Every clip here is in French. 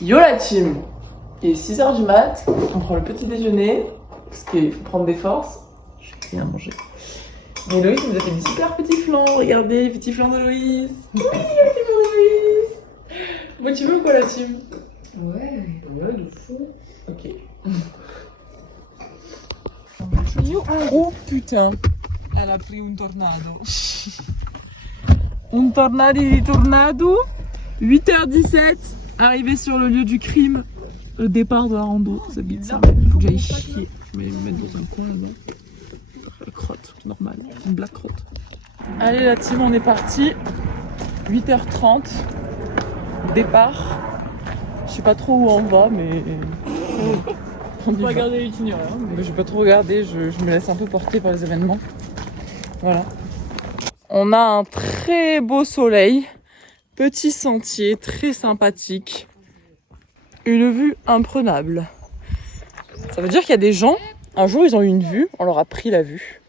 Yo la team. Il est 6h du mat, on prend le petit déjeuner, parce qu'il faut prendre des forces. Je vais rien manger. Mais Loïs nous a fait des super petits flancs, regardez les petits flancs de Loïs. Oui, les petits flancs de Loïs. Bon, tu veux ou quoi la team? Ouais, de fou. Ok. Oh putain, elle a pris un tornado. Un tornado di tornado. 8h17, arrivé sur le lieu du crime. Le départ de la rando, ça bite ça. Faut que j'aille chier. Je vais me mettre dans un coin là-bas. La crotte, normal. Une black crotte. Allez la team, on est parti. 8h30. Départ. Je sais pas trop où on va, mais. On peut regarder l'itinéraire. Mais je vais pas trop regarder, je me laisse un peu porter par les événements. Voilà. On a un très beau soleil. Petit sentier, très sympathique. Une vue imprenable. Ça veut dire qu'il y a des gens, un jour ils ont eu une vue, on leur a pris la vue.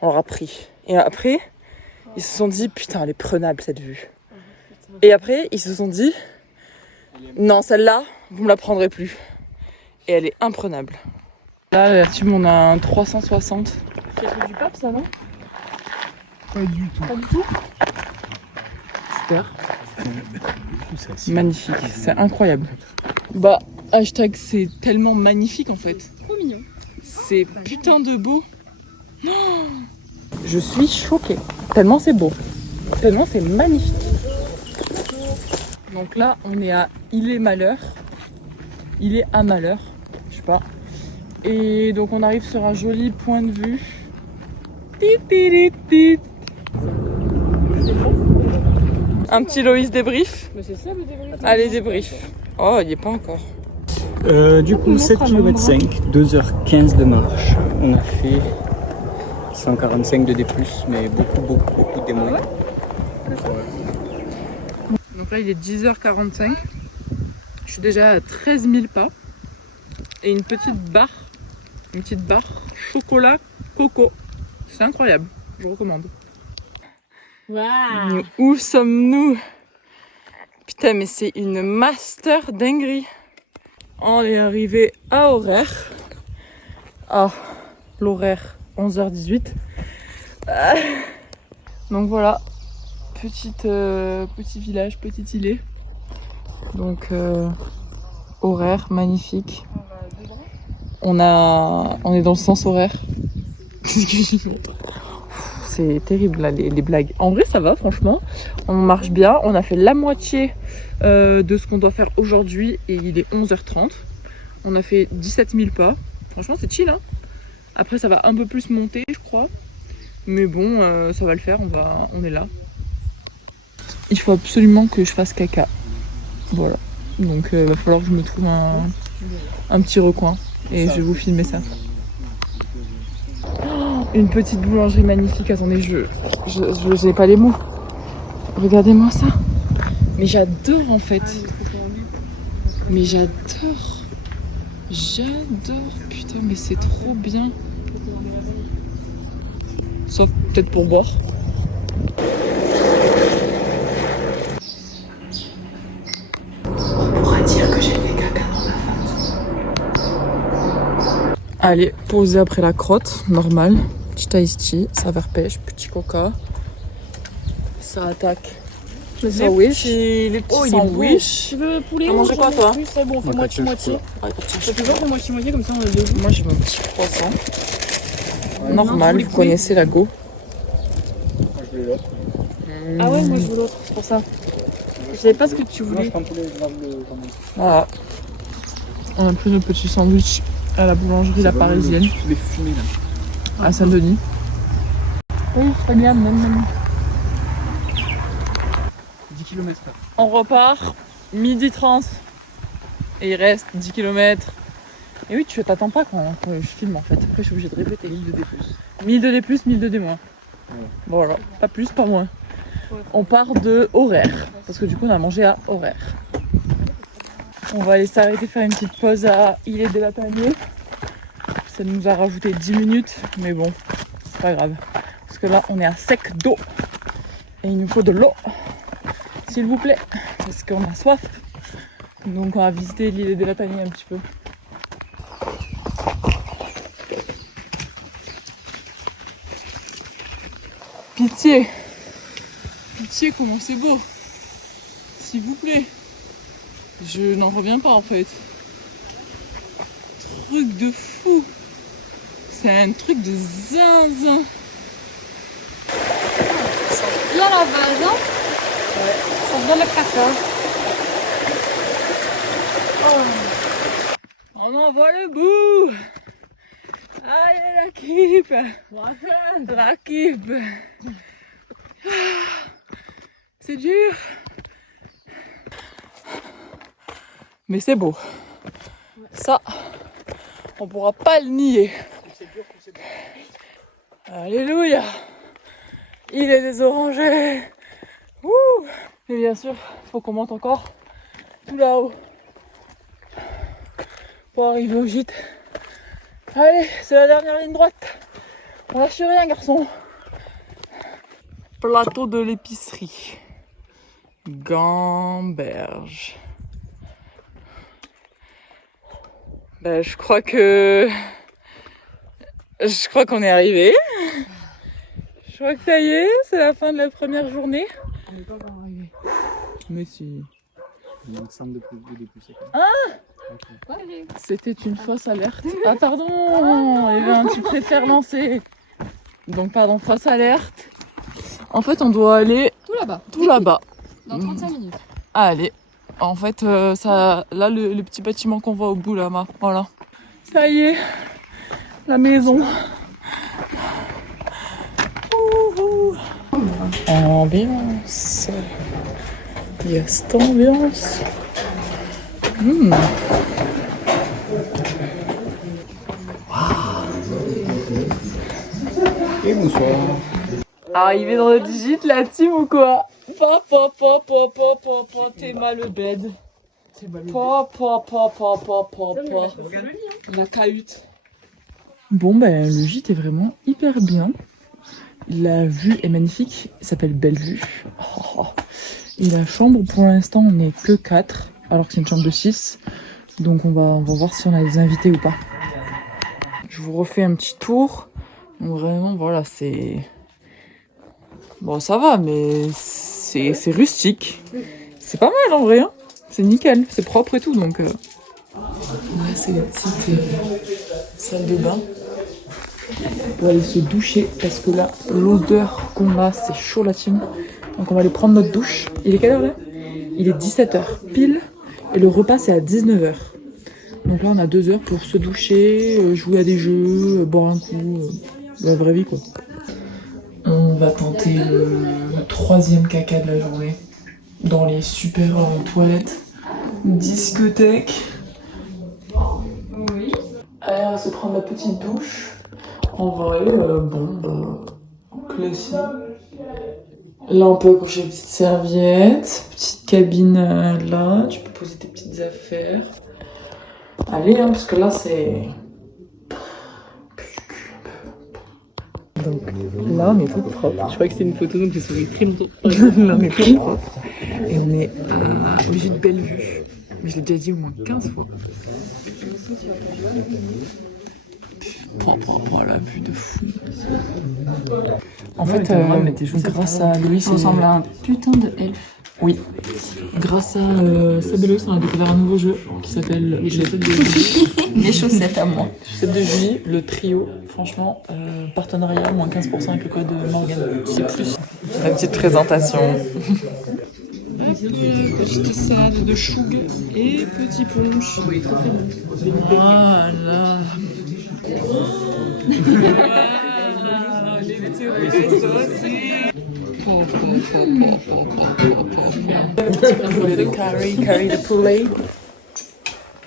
On leur a pris. Et après, ils se sont dit, putain, elle est prenable cette vue. Et après, ils se sont dit, non, celle-là, vous me la prendrez plus. Et elle est imprenable. Là, là-dessus, on a un 360. C'est le truc du pape, ça, non? Pas du tout. Pas du tout. Super. Magnifique, c'est incroyable. Bah, hashtag c'est tellement magnifique en fait. Trop mignon. C'est putain de beau. Oh, je suis choquée. Tellement c'est beau. Tellement c'est magnifique. Donc là, on est à Ille-Malheur. Il est à Malheur. Je sais pas. Et donc on arrive sur un joli point de vue. Tit. Un petit Loïs débrief. Mais c'est ça le débrief. Allez, débrief. Oh, il n'y est pas encore. Du coup, 7 km 5, 2h15 de marche. On a fait 145 de D+, mais beaucoup de démos. Donc là, il est 10h45. Je suis déjà à 13 000 pas. Et une petite barre chocolat coco. C'est incroyable. Je recommande. Waouh. Mais où sommes-nous? Putain, mais c'est une master dinguerie. On est arrivé à horaire. Ah, l'horaire, 11h18. Donc voilà, petit village, petite îlet. Donc horaire magnifique. On est dans le sens horaire. C'est terrible là les blagues. En vrai ça va franchement, on marche bien, on a fait la moitié de ce qu'on doit faire aujourd'hui et il est 11h30. On a fait 17 000 pas, franchement c'est chill hein. Après ça va un peu plus monter je crois, mais bon ça va le faire, on est là. Il faut absolument que je fasse caca, voilà. Donc va falloir que je me trouve un petit recoin et je vais vous filmer ça. Une petite boulangerie magnifique. Attendez, je n'ai pas les mots. Regardez-moi ça. Mais j'adore en fait. Mais j'adore. Putain, mais c'est trop bien. Sauf peut-être pour boire. On pourra dire que j'ai fait caca dans ma fente. Allez, poser après la crotte, normal. Petit iced tea, saveur pêche, petit coca. Ça attaque. Le sandwich. Les petits sandwichs. Tu veux poulet? T'as mangé quoi, toi? C'est bon, on fait moitié-moitié. Tu veux voir, moitié-moitié, comme ça on a deux. Moi j'ai mon petit croissant. Normal, vous connaissez la go. Ah ouais, moi je veux l'autre, c'est pour ça. Je savais pas ce que tu voulais. Voilà. On a pris notre petit sandwich à la boulangerie La Parisienne. Je vais fumer là. À Saint-Denis. Oui, très bien, même. 10 km/h. On repart, 12h30. Et il reste 10 km. Et oui, tu t'attends pas quand je filme en fait. Après, je suis obligée de répéter. 1000 de D+. 1000 de D+, 1000 de D-. Voilà, pas plus, pas moins. On part de horaire. Parce que du coup, on a mangé à horaire. On va aller s'arrêter faire une petite pause à Île de la Panier. Ça nous a rajouté 10 minutes. Mais bon, c'est pas grave. Parce que là, on est à sec d'eau. Et il nous faut de l'eau. S'il vous plaît. Parce qu'on a soif. Donc on va visiter l'île de Latanie un petit peu. Pitié! Pitié, comment c'est beau! S'il vous plaît! Je n'en reviens pas en fait. Truc de fou! C'est un truc de zinzin! Là, la base, hein? Ouais. Ça me donne le craquage. On en voit le bout! Allez la kippe! La kippe! C'est dur! Mais c'est beau. Ça, on pourra pas le nier. Alléluia! Il est des orangers! Wouh! Et bien sûr, il faut qu'on monte encore tout là-haut pour arriver au gîte. Allez, c'est la dernière ligne droite. On lâche rien, garçon. Plateau de l'épicerie. Gamberge. Ben, je crois qu'on est arrivé. Je crois que ça y est, c'est la fin de la première journée. On n'est pas encore arrivé. Mais si. Il manque 5 de plus de dépousser. C'était une fausse alerte. Ah pardon, eh ben, tu préfères lancer. Donc pardon, fausse alerte. En fait, on doit aller Tout là-bas. tout là-bas. Dans 35 minutes. Allez. En fait, ça, là, le petit bâtiment qu'on voit au bout là-bas, voilà. Ça y est, la maison. Ouhou. Ambiance. Il y a cette ambiance. Et bonsoir. Arrivé dans notre gîte, la team ou quoi? Papa, t'es mal le bed. Papa. La cahute. Bon, ben, le gîte est vraiment hyper bien. La vue est magnifique. Il s'appelle Bellevue. Et la chambre, pour l'instant, on n'est que 4, alors que c'est une chambre de 6. Donc, on va voir si on a des invités ou pas. Je vous refais un petit tour. Donc, vraiment, voilà, c'est... Bon, ça va, mais c'est rustique. C'est pas mal en vrai, hein. C'est nickel, c'est propre et tout, donc... Ouais, c'est la petite salle de bain. Pour aller se doucher, parce que là, l'odeur qu'on a, c'est chaud la team. Donc on va aller prendre notre douche. Il est quelle heure là? Il est 17h pile, et le repas c'est à 19h. Donc là, on a 2 heures pour se doucher, jouer à des jeux, boire un coup, la vraie vie quoi. On va tenter le 3e caca de la journée dans les super toilettes, discothèque. Allez, on va se prendre la petite douche. En vrai, classique. Là, on peut accrocher les petites serviettes, petite cabine là, tu peux poser tes petites affaires. Allez, hein, parce que là, c'est... Donc là, on est tout propre. Je crois que c'était une photo, donc j'ai souri très longtemps. Là, on est tout propre. Et on est au gîte de Bellevue. Je l'ai déjà dit au moins 15 fois. Propre, la vue de fou. En fait, grâce à Loïs, Ça ressemble à un putain de elfe. Oui. Grâce à Seb et Loïs, on a découvert un nouveau jeu qui s'appelle Les chaussettes de Julie. Les chaussettes à moi. Chaussettes de Julie, le trio. Franchement, partenariat, moins 15% avec le code Morgane. C'est plus. La petite présentation. Petite salade de choux et petit punch. Oui, très très bon. Voilà. Les métiers de curry de poulet.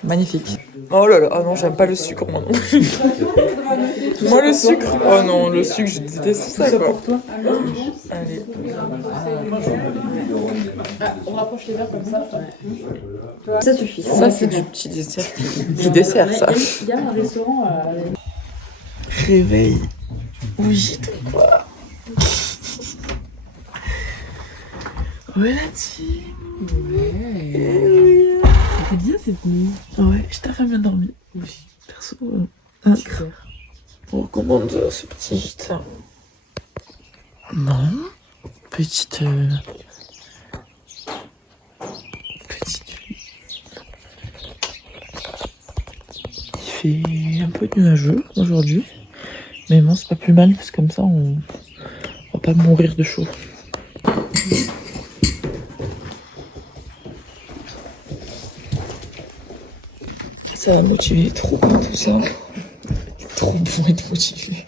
Magnifique. Oh là là, ah non, j'aime pas le sucre, moi. Moi, le sucre. Oh non, le sucre, je déteste ça, quoi. Pour toi. Allez. On rapproche les verres comme ça. Ça suffit. Ça, c'est du petit dessert. Du dessert, ça. Il y a un restaurant à... Réveil. Au gîte, quoi. Ouais, la team. Ouais. C'était bien cette nuit. Ouais, je t'ai bien dormi. Oui. Perso, Super. on recommande ce petit gîte. Non. Petite il fait un peu nuageux aujourd'hui. Mais bon, c'est pas plus mal parce que comme ça on va pas mourir de chaud. Ça va motiver trop bien tout ça. Trop bon être motivé.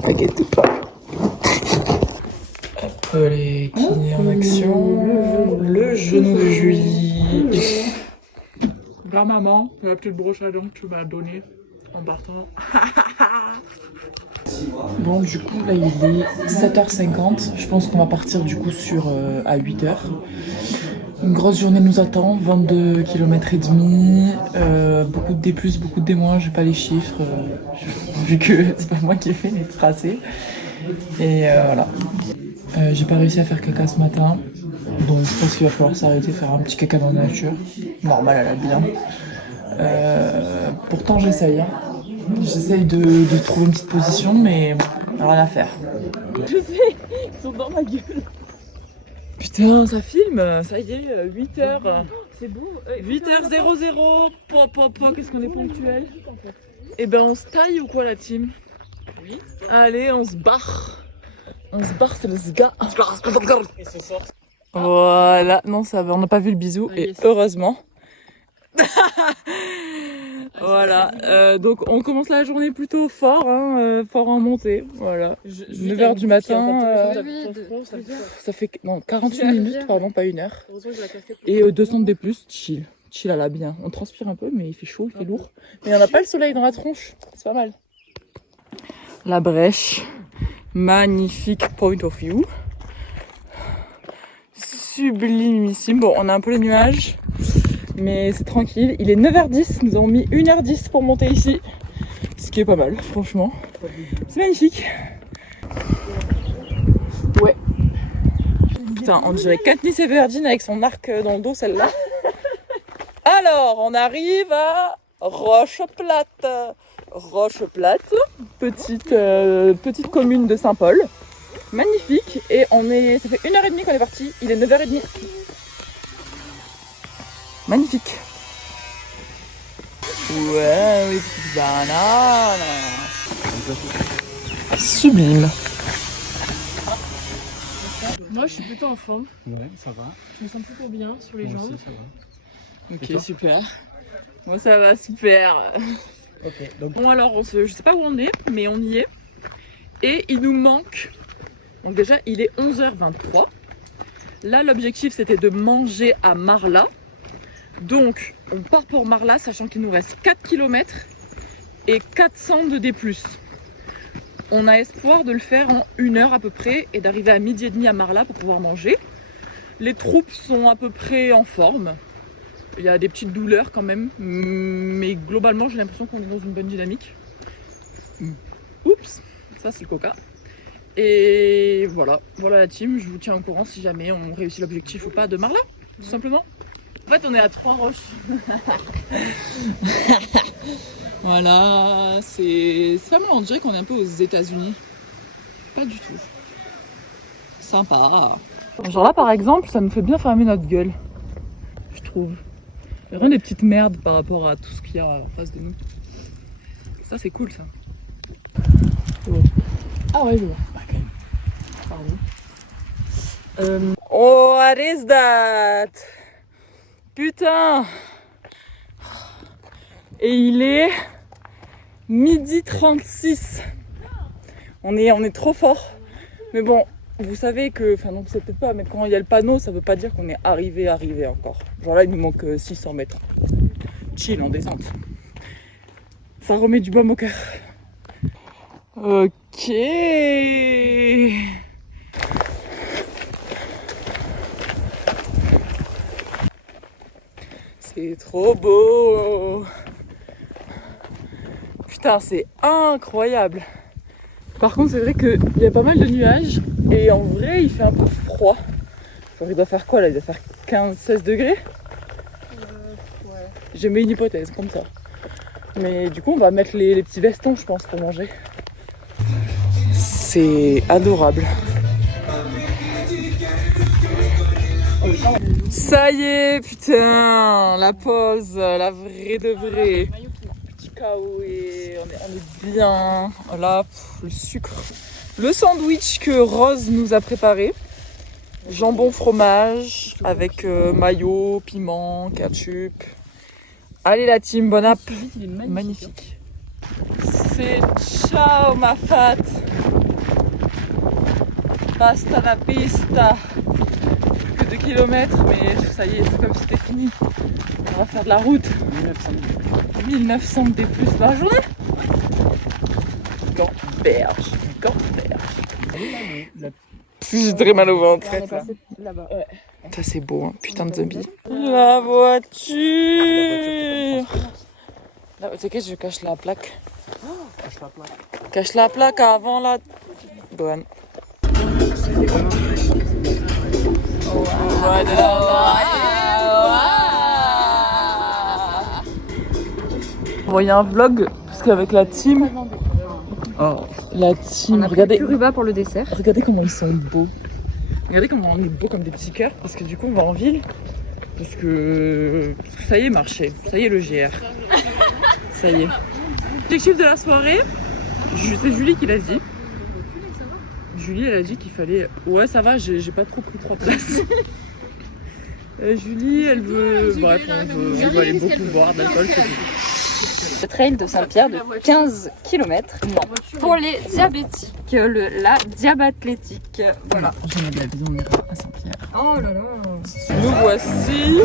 T'inquiète pas. Hop, les kinés en action. Le genou de Julie. Grand-maman, la petite broche à dents que tu m'as donnée en partant. Bon, du coup, là, il est 7h50. Je pense qu'on va partir du coup à 8h. Une grosse journée nous attend, 22 km et demi, beaucoup de D+, beaucoup de D-, j'ai pas les chiffres, vu que c'est pas moi qui ai fait les tracés. Et voilà. J'ai pas réussi à faire caca ce matin, donc je pense qu'il va falloir s'arrêter, faire un petit caca dans la nature. Normal, elle a bien. Pourtant j'essaye. Hein. J'essaye de trouver une petite position, mais rien à faire. Je sais, ils sont dans ma gueule. Putain, ça filme, ça y est, 8h. C'est beau. 8h00. Qu'est-ce qu'on est ponctuel. Et ben on se taille ou quoi la team? Oui. Allez, on se barre. On se barre, c'est le sga. Voilà, non ça va, on n'a pas vu le bisou et yes. heureusement. Voilà, donc on commence la journée plutôt fort, hein, fort en montée, voilà. 9h du matin, ça fait 48 minutes, pardon, pas 1 heure. Et 200 de D+, chill. Chill à la bien. On transpire un peu, mais il fait chaud, il fait lourd. Mais on n'a pas le soleil dans la tronche, c'est pas mal. La brèche, magnifique point of view. Sublimissime. Bon, on a un peu les nuages. Mais c'est tranquille, il est 9h10, nous avons mis 1h10 pour monter ici. Ce qui est pas mal, franchement. C'est magnifique. Ouais. Putain, on dirait Katniss Everdeen avec son arc dans le dos, celle-là. Alors, on arrive à Roche-Plate. Roche-Plate, petite commune de Saint-Paul. Magnifique. Et ça fait 1h30 qu'on est parti, il est 9h30. Magnifique. Ouais, oui, petite banane. Sublime. Moi, je suis plutôt en forme. Ouais, ça va. Je me sens plutôt bien sur les Moi jambes. aussi, ça va. Ok, super. Moi, ça va, super. Ok, donc Bon, alors, je sais pas où on est, mais on y est. Et il nous manque. Donc, déjà, il est 11h23. Là, l'objectif, c'était de manger à Marla. Donc, on part pour Marla, sachant qu'il nous reste 4 km et 400 de D+. On a espoir de le faire en 1 heure à peu près et d'arriver à 12h30 à Marla pour pouvoir manger. Les troupes sont à peu près en forme. Il y a des petites douleurs quand même, mais globalement, j'ai l'impression qu'on est dans une bonne dynamique. Oups, ça c'est le coca. Et voilà la team, je vous tiens au courant si jamais on réussit l'objectif ou pas de Marla, tout simplement. En fait, on est à 3 roches. Voilà, c'est pas mal, on dirait qu'on est un peu aux États-Unis. Pas du tout. Sympa. Genre là, par exemple, ça nous fait bien fermer notre gueule, je trouve. Il y a vraiment des petites merdes par rapport à tout ce qu'il y a en face de nous. Ça, c'est cool, ça. Ah ouais, je vois. Pardon. Oh, what is that? Putain! Et il est 12h36. On est trop fort. Mais bon, vous savez que, enfin non, c'est peut-être pas, mais quand il y a le panneau, ça veut pas dire qu'on est arrivé encore. Genre là, il nous manque 600 mètres. Chill en descente. Ça remet du baume au cœur. Ok. C'est trop beau. Putain, c'est incroyable. Par contre, c'est vrai qu'il y a pas mal de nuages et en vrai, il fait un peu froid. Genre, il doit faire quoi là? Il doit faire 15-16 degrés? J'ai mis une hypothèse comme ça. Mais du coup, on va mettre les petits vestons, je pense, pour manger. C'est adorable. Ça y est, putain, la pause, la vraie de vraie. Petit kawaii, on est bien. Là, le sucre. Le sandwich que Rose nous a préparé. Jambon fromage avec mayo, piment, ketchup. Allez la team, bon app. Magnifique. C'est ciao ma fat. Basta la pista. Plus que 2 kilomètres, mais ça y est, c'est comme si c'était fini. On va faire de la route. 1900 de plus par journée. Gamberge. J'ai très mal au ventre. Ça c'est beau, hein. Putain de zombie. La voiture. Là, tu sais que je cache la plaque. Cache la plaque avant la douane. Bon, il y a un vlog parce qu'avec la team. Oh, la team. Regardez. Curuba pour le dessert. Regardez comment ils sont beaux. Regardez comment on est beaux comme des petits cœurs parce que du coup on va en ville. Parce que ça y est, marché. Ça y est, le GR. Ça y est. L'objectif de la soirée, c'est Julie qui l'a dit. Julie, elle a dit qu'il fallait... Ouais, ça va, j'ai pas trop pris 3 places. Julie, elle veut... Bref, on veut aller beaucoup boire d'alcool, c'est tout. Le trail de Saint-Pierre de 15 km pour les diabétiques, la diabathlétique. Voilà. J'en ai de la vie, on ira à Saint-Pierre. Oh là là. Nous voici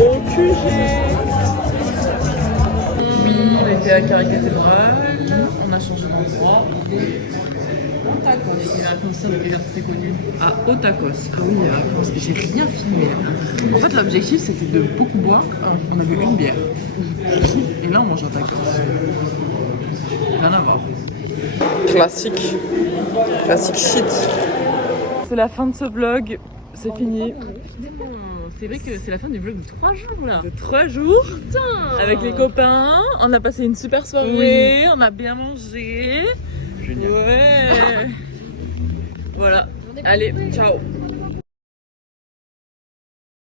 au QG. Oui, on était à Carré-Cathédrale, on a changé d'endroit. Il y a un concert de quelqu'un de très connu à Otakos. Ah oui, j'ai rien filmé. En fait, l'objectif c'était de beaucoup boire. On avait une bière. Et là, on mange un tacos. Rien à voir. Classique. Classique shit. C'est la fin de ce vlog. C'est fini. C'est vrai que c'est la fin du vlog de 3 jours là. De 3 jours. Putain. Avec les copains. On a passé une super soirée. Oui. On a bien mangé. Génial. Ouais. Voilà. Allez, ciao.